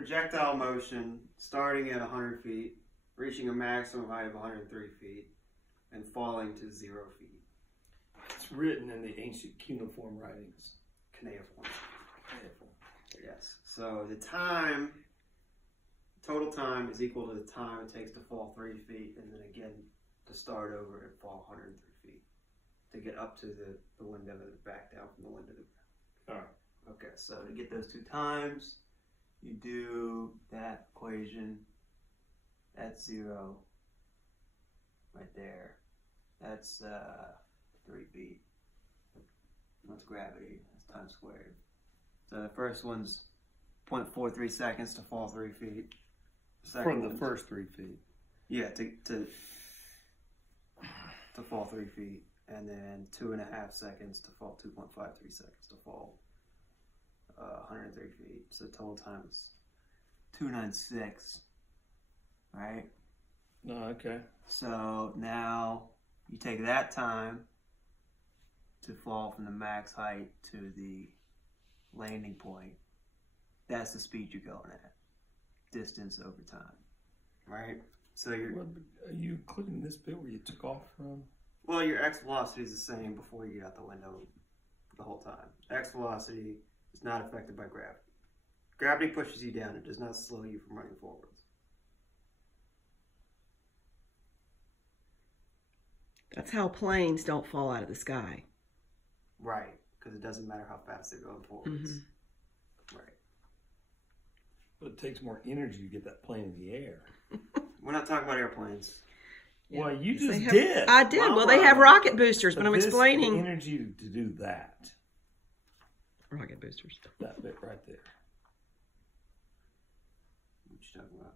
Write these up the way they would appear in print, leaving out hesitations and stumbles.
projectile motion starting at 100 feet, reaching a maximum height of 103 feet, and falling to 0 feet. It's written in the ancient cuneiform writings. Cuneiform. Yes. So the time, total time, is equal to the time it takes to fall 3 feet, and then again to start over and fall 103 feet to get up to the window and back down from the window to the ground. All right. Okay, so to get those 2 times, you do that equation. That's 0 right there. That's 3 feet. That's gravity. That's time squared. So the first one's 0.43 seconds to fall 3 feet. From the first 3 feet. Yeah, to fall 3 feet, and then 2.5 seconds to fall 2.53 seconds to fall 103 feet. So total time is 296. Right? No, okay. So now you take that time to fall from the max height to the landing point. That's the speed you're going at. Distance over time. Right? So you're... Well, are you including this bit where you took off from? Well, your x velocity is the same before you get out the window the whole time. X velocity is not affected by gravity. Gravity pushes you down. It does not slow you from running forwards. That's how planes don't fall out of the sky. Right, because it doesn't matter how fast they're going forwards. Mm-hmm. Right. But it takes more energy to get that plane in the air. We're not talking about airplanes. Yeah. Well, you just have, did. I did. Well, they have rocket boosters, but I'm explaining. Energy to do that. Rocket boosters. That bit right there. What you talking about?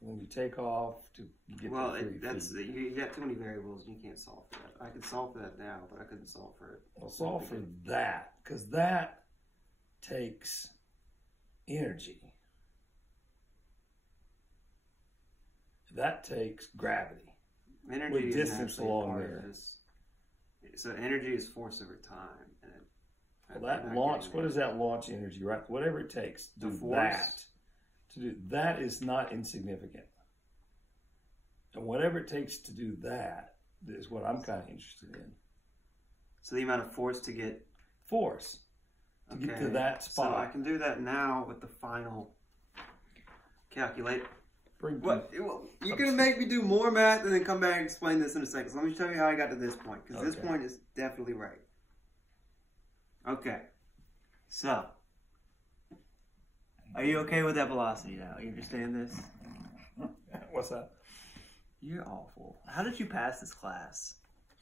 When you take off to get well, to 3 feet. You got too many variables and you can't solve for that. I could solve for that now, but I couldn't solve for it. Well, solve for that, because that takes energy. That takes gravity. Energy with is distance along there. So energy is force over time. And Well, that launch. What is that launch energy? Right, whatever it takes to do that. To do that is not insignificant. And whatever it takes to do that is what I'm kind of interested in. So the amount of force to get... Force. To get to that spot. So I can do that now with the final calculate. What? You're going to make me do more math and then come back and explain this in a second. So let me tell you how I got to this point, because this point is definitely right. Okay. So, are you okay with that velocity now? You understand this? What's that? You're awful. How did you pass this class?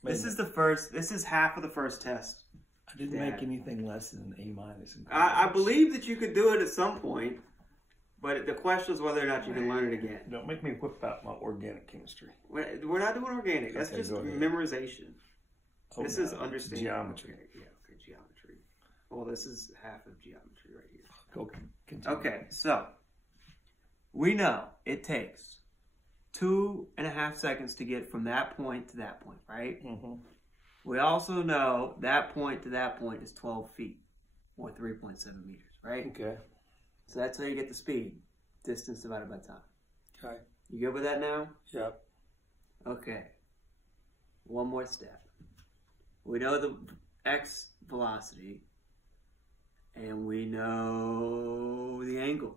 This is half of the first test. I didn't make anything less than an A-. I believe that you could do it at some point, but the question is whether or not you can learn it again. Don't make me whip out my organic chemistry. We're not doing organic. That's just memorization. Oh, this is understanding. Geometry. Okay, geometry. Well, this is half of geometry right here. Go continue. Okay, so we know it takes 2.5 seconds to get from that point to that point, right? Mm-hmm. We also know that point to that point is 12 feet, or 3.7 meters, right? Okay. So that's how you get the speed. Distance divided by time. Okay. You good with that now? Yep. Okay. One more step. We know the x velocity, and we know the angle.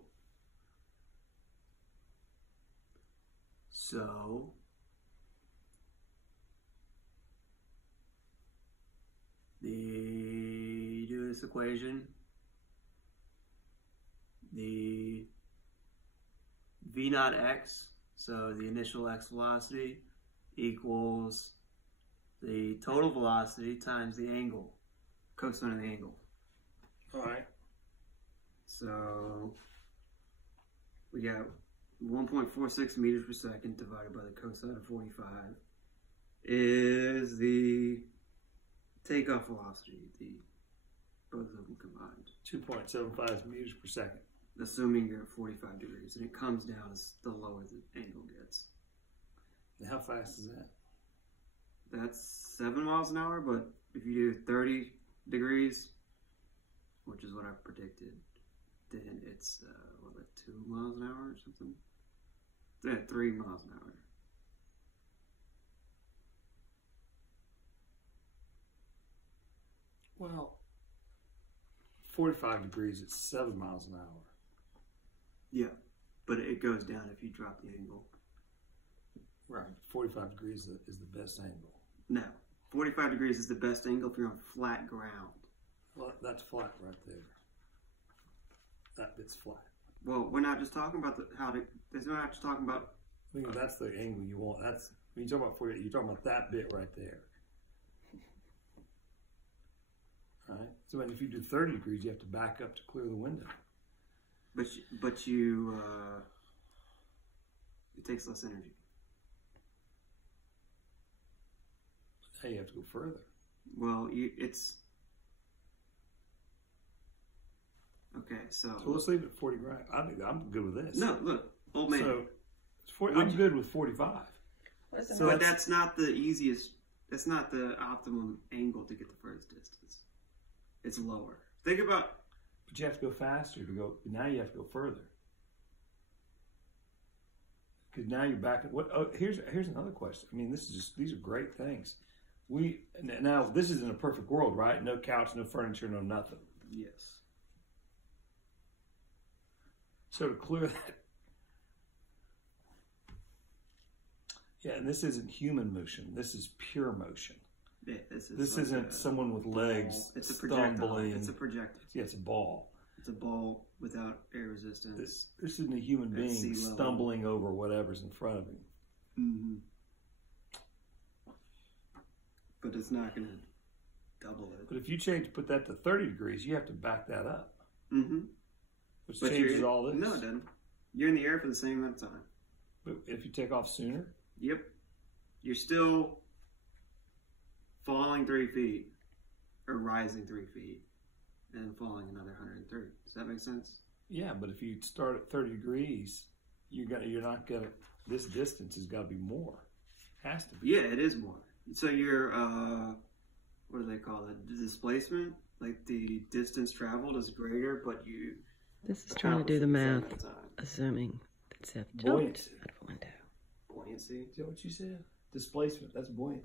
So, do this equation. The v naught x, so the initial x velocity, equals the total velocity times the angle, cosine of the angle. All right. So we got 1.46 meters per second divided by the cosine of 45 is the takeoff velocity, both of them combined. 2.75 meters per second. Assuming you're at 45 degrees, and it comes down as the lower the angle gets. And how fast is that? That's 7 miles an hour, but if you do 30 degrees, which is what I predicted, then it's 2 miles an hour or something. Yeah, 3 miles an hour. Well, 45 degrees at 7 miles an hour. Yeah, but it goes down if you drop the angle. Right. 45 degrees is the best angle. No, 45 degrees is the best angle if you're on flat ground. Well, that's flat right there. That bit's flat. Well, we're not just talking about we're not just talking about. I mean, that's the angle you want. That's when you talk about 40. You're talking about that bit right there. Right. So if you do 30 degrees, you have to back up to clear the window. But it takes less energy. Hey, you have to go further. Well, it's okay. So let's leave it at 40 grand. I'm good with this. No, look, old man. So it's 40, I'm good with 45. So but that's not the easiest. That's not the optimum angle to get the furthest distance. It's lower. Think about. But you have to go faster to go. Now you have to go further. Because now you're back. Here's another question. I mean, these are great things. Now this is in a perfect world, right? No couch, no furniture, no nothing. Yes. So to clear that, yeah, and this isn't human motion. This is pure motion. Yeah, this isn't someone with legs it's a projectile. stumbling. It's a projectile. Yeah, it's a ball. It's a ball without air resistance. This isn't a human being stumbling over whatever's in front of him. Mm-hmm. But it's not going to double it. But if you put that to 30 degrees, you have to back that up. Mm-hmm. Which changes all this. No, it doesn't. You're in the air for the same amount of time. But if you take off sooner? Yep. You're still falling 3 feet or rising 3 feet and falling another 130. Does that make sense? Yeah, but if you start at 30 degrees, you're not gonna. This distance has got to be more. Has to be. Yeah, it is more. So your what do they call it? The displacement, like the distance traveled, is greater, but you. This is trying to do the math, assuming that Seth jumped out of a window. Buoyancy. Is that what you said? Displacement. That's buoyancy.